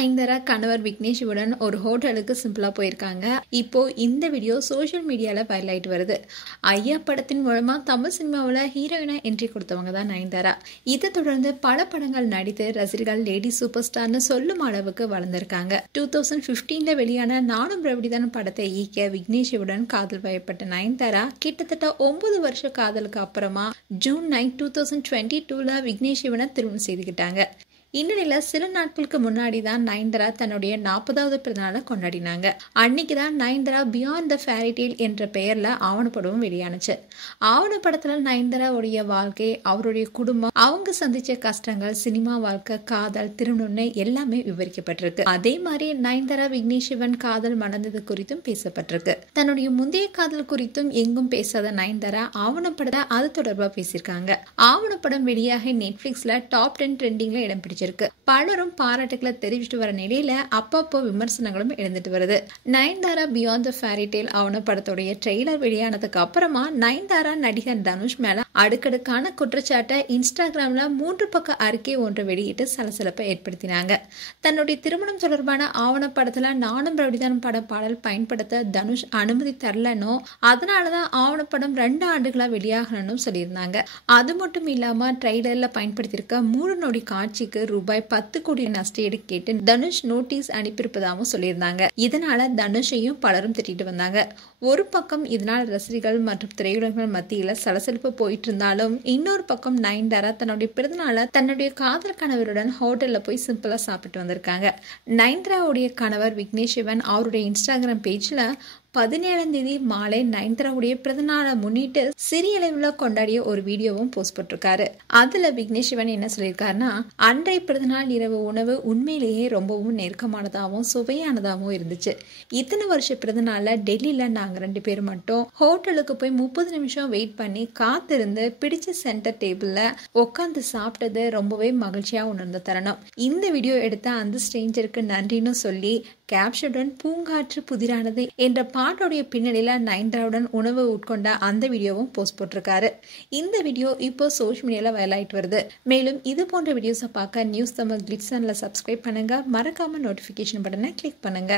நயன்தாரா கணவர் விக்னேஷுடன் ஒரு ஹோட்டலுக்கு சிம்பிளா போயிருக்காங்க. இப்போ இந்த வீடியோ சோஷியல் மீடியால வைரல் ஆயிட்டு வருது. ஐயா படத்தின் மூலமா தமிழ் சினிமாவில் ஹீரோயினா என்ட்ரி கொடுத்தவங்க தான் நயன்தாரா. இதை தொடர்ந்து பல படங்கள் நடித்து ரசிகர்கள் லேடி சூப்பர் ஸ்டார்னு சொல்லும் அளவுக்கு வளர்ந்திருக்காங்க. 2015 வெளியான நானும் பிரபடிதான் படத்தை இயக்கிய விக்னேஷுடன் காதல் வயப்பட்ட நயன்தாரா கிட்டத்தட்ட 9 வருஷ காதலுக்கு அப்புறமா ஜூன் 9, 2022 விக்னேஷுவனை திருமணம் செய்துக்கிட்டாங்க. இந்நிலையில சில நாட்களுக்கு முன்னாடி தான் நயன்தாரா தன்னுடைய 40வது பிறந்தநாளை கொண்டாடினாங்க. அன்னைக்கு தான் Nayanthara beyond the fairy tale என்ற பெயர்ல ஆவணப்படமும் வெளியானுச்சு. ஆவணப்படத்துல நயன்தாராவுடைய வாழ்க்கை, அவருடைய குடும்பம், அவங்க சந்திச்ச கஷ்டங்கள், சினிமா வாழ்க்கை, காதல், திருமணம்னு எல்லாமே விவரிக்கப்பட்டிருக்கு. அதே மாதிரி நயன்தாரா விக்னேஷுவன் காதல் மணந்தது குறித்தும் பேசப்பட்டிருக்கு. தன்னுடைய முந்தைய காதல் குறித்தும் எங்கும் பேசாத நயன்தாரா ஆவணப்படத்தை அது தொடர்பா பேசியிருக்காங்க. ஆவணப்படம் வெளியாக நெட்ஃபிளிக்ஸ்ல டாப் 10 ட்ரெண்டிங்ல இடம் பிடிச்சிருக்கு. பலரும் பாராட்டுகளை தெரிவிச்சுட்டு வர நிலையில அப்பப்போ விமர்சனங்களும் எழுந்துட்டு வருது. Nayanthara beyond the fairy tale ஆவணப்படத்துடைய ட்ரெய்லர் வெளியானதுக்கு அப்புறமா நயன்தாரா நடிகர் தனுஷ் மேல அடுக்கடுக்கான குற்றச்சாட்டை இன்ஸ்டாகிராம்ல 3 பக்க அறிக்கை ஒன்று வெளியிட்டு சலசலப்பை ஏற்படுத்தினாங்க. தன்னுடைய திருமணம் தொடர்பான ஆவணப்படத்துல நானும் பிரபடிதான் பட பாடல் பயன்படுத்த தனுஷ் அனுமதி தரலனோ, அதனாலதான் ஆவணப்படம் 2 ஆண்டுகளா வெளியாகணும்னு சொல்லியிருந்தாங்க. அது மட்டும் இல்லாம ட்ரெய்லர்ல பயன்படுத்தியிருக்க 3 நொடி காட்சிக்கு ரூபாய் 10 கோடி நஷ்டஈடு கேட்டு தனுஷ் நோட்டீஸ் அனுப்பியிருப்பதாகவும் சொல்லியிருந்தாங்க. இதனால தனுஷையும் பலரும் திட்டிட்டு வந்தாங்க. ஒரு பக்கம் இதனால் ரசிகர்கள் மற்றும் திரையுலகங்கள் மத்தியில சலசலப்பு போயிட்டு இருந்தாலும், இன்னொரு பக்கம் நயன்தாரா தன்னுடைய பிறந்தநாள தன்னுடைய காதல் கணவருடன் ஹோட்டல்ல போய் சிம்பிளா சாப்பிட்டு வந்திருக்காங்க. நயன்தாராவுடைய கணவர் விக்னேஷுவன் அவருடைய இன்ஸ்டாகிராம் பேஜ்ல 17ஆம் தேதி மாலை நயன்தாராவுடைய பிறந்தநாளை முன்னிட்டு சிறிய அளவில் கொண்டாடிய ஒரு வீடியோவும் போஸ்ட் போட்டிருக்காரு. அதுல விக்னேஷுவன் என்ன சொல்லியிருக்காருன்னா, அன்றைய பிறந்தநாள் இரவு உணவு உண்மையிலேயே ரொம்பவும் நெருக்கமானதாகவும் சுவையானதாகவும் இருந்துச்சு. இத்தனை வருஷ பிறந்தநாள்ல டெல்லியில நாங்க 2 பேர் மட்டும் ஹோட்டலுக்கு போய் 30 நிமிஷம் வெயிட் பண்ணி காத்திருந்து பிடிச்ச சென்டர் டேபிள்ல உட்காந்து சாப்பிட்டது ரொம்பவே மகிழ்ச்சியா உணர்ந்த தருணம். இந்த வீடியோ எடுத்த அந்த ஸ்ட்ரேஞ்சருக்கு நன்றின்னு சொல்லி கேப்ஷனுடன் பூங்காற்று புதிரானது என்ற பாட்டோடைய பின்னணியில நயன்தாராவுடன் உணவு உட்கொண்ட அந்த வீடியோவும் போஸ்ட் போட்டிருக்காரு. இந்த வீடியோ இப்போ சோஷியல் மீடியால வைரல் ஆயிட்டு வருது. மேலும் இது போன்ற வீடியோஸை பார்க்க நியூஸ் தமிழ் கிளிட்ஸ் சேனலை சப்ஸ்கிரைப் பண்ணுங்க. மறக்காம நோட்டிபிகேஷன் பட்டனை கிளிக் பண்ணுங்க.